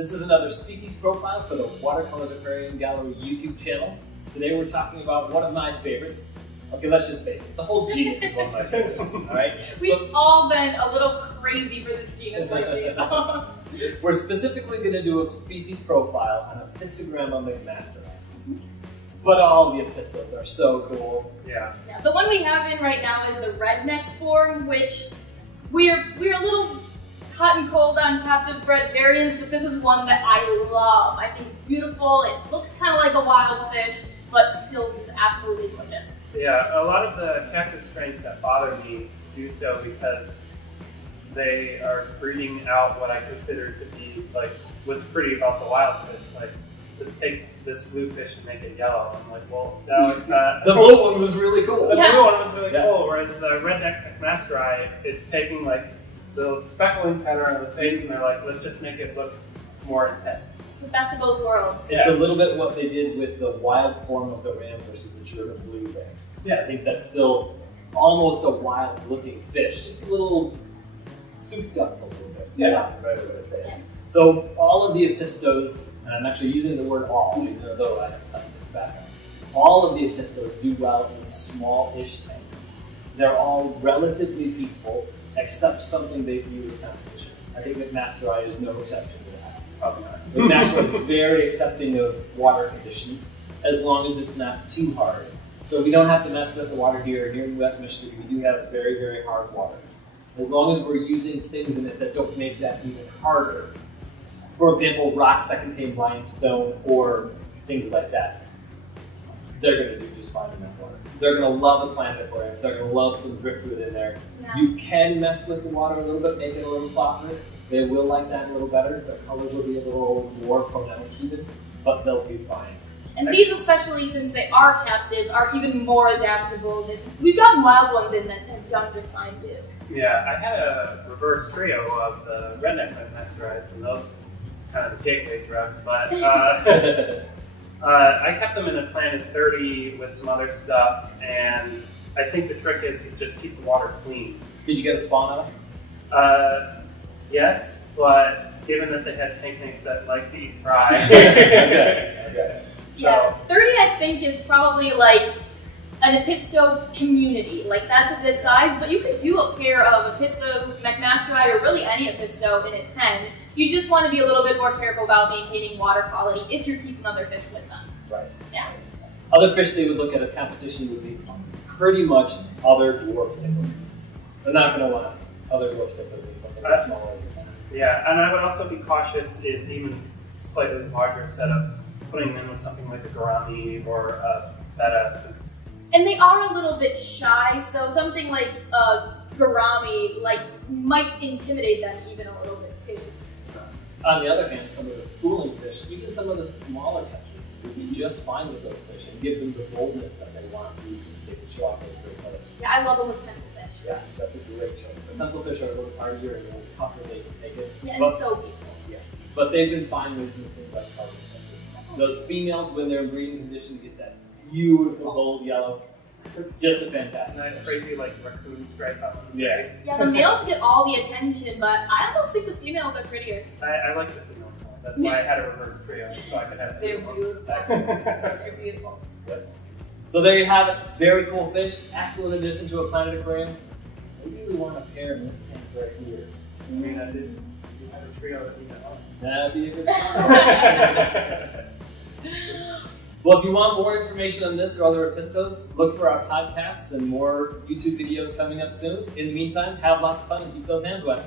This is another species profile for the Watercolors Aquarium Gallery YouTube channel. Today we're talking about one of my favorites. Okay, let's just face it, the whole genus is one of my favorites, all right? We've all been a little crazy for this genus lately. So. We're specifically going to do a species profile on Apistogramma Macmasteri. But all the apistos are so cool. Yeah. The one we have in right now is the redneck form, which we're a little hot and cold on captive bred variants, but this is one that I love. I think it's beautiful. It looks kind of like a wild fish, but still just absolutely gorgeous. Yeah, a lot of the captive strains that bother me do so because they are breeding out what I consider to be like what's pretty about the wild fish. Like, let's take this blue fish and make it yellow. I'm like, well, no, it's not. The blue one was really cool. The blue one was really cool, whereas the redneck Macmasteri, it's taking like the speckling pattern of the face and they're like, let's just make it look more intense. It's the best of both worlds. It's a little bit what they did with the wild form of the ram versus the German blue ram. Yeah, I think that's still almost a wild looking fish, just a little souped up a little bit. Yeah, right what I say. Yeah. So all of the apistos, and I'm actually using the word all, even though I have scientific background, all of the apistos do well in small-ish tanks. They're all relatively peaceful, except something they view as competition. I think Macmasteri is no exception to that. Probably not. Macmasteri is very accepting of water conditions, as long as it's not too hard. So we don't have to mess with the water here. Here in West Michigan, we do have very, very hard water. As long as we're using things in it that don't make that even harder. For example, rocks that contain limestone or things like that. They're going to do just fine in that water. They're going to love the plant aquarium. They're going to love some driftwood in there. Yeah. You can mess with the water a little bit, make it a little softer. They will like that a little better. The colors will be a little more pronounced even, but they'll be fine. And these, especially since they are captive, are even more adaptable. We've gotten wild ones in that have done just fine too. Yeah, I had a reverse trio of the redneck Macmasteris, and those kind of the gateway drug. But I kept them in a planted 30 with some other stuff, and I think the trick is to just keep the water clean. Did you get a spawn out? Yes, but given that they had tank mates that like to eat fry. Okay. So, yeah, 30 I think is probably like an apisto community. Like that's a good size, but you could do a pair of apisto Macmasteri or really any apisto in a 10. You just want to be a little bit more careful about maintaining water quality if you're keeping other fish with them. Right. Yeah. Other fish they would look at as competition would be pretty much other dwarf cichlids. They're not going to want other dwarf cichlids in something as small as this. Yeah, and I would also be cautious in even slightly larger setups, putting them with something like a gourami or a betta. And they are a little bit shy, so something like a gourami might intimidate them even a little bit too. On the other hand, some of the schooling fish, even some of the smaller catchers, would be just fine with those fish and give them the boldness that they want so they can show off those great colors. Yeah, I love them with pencil fish. Yes, that's a great choice. The pencil fish are a little hardier and a little tougher, they can take it. Yeah, and so peaceful. Yes, but they've been fine with things like carbon. Those females, when they're in breeding condition, get that beautiful gold yellow. Just a fantastic. Nice, crazy like raccoon stripe on them. Yeah. Yeah, the males get all the attention, but I almost think the females are prettier. I like the females more. That's why I had a reverse trio, so I could have. They're beautiful. They're beautiful. Good. So there you have it. Very cool fish. Excellent addition to a planet aquarium. Maybe we want to pair in this tank right here. I mean, I didn't have a trio that we got on. That'd be a good time. Well, if you want more information on this or other apistos, look for our podcasts and more YouTube videos coming up soon. In the meantime, have lots of fun and keep those hands wet.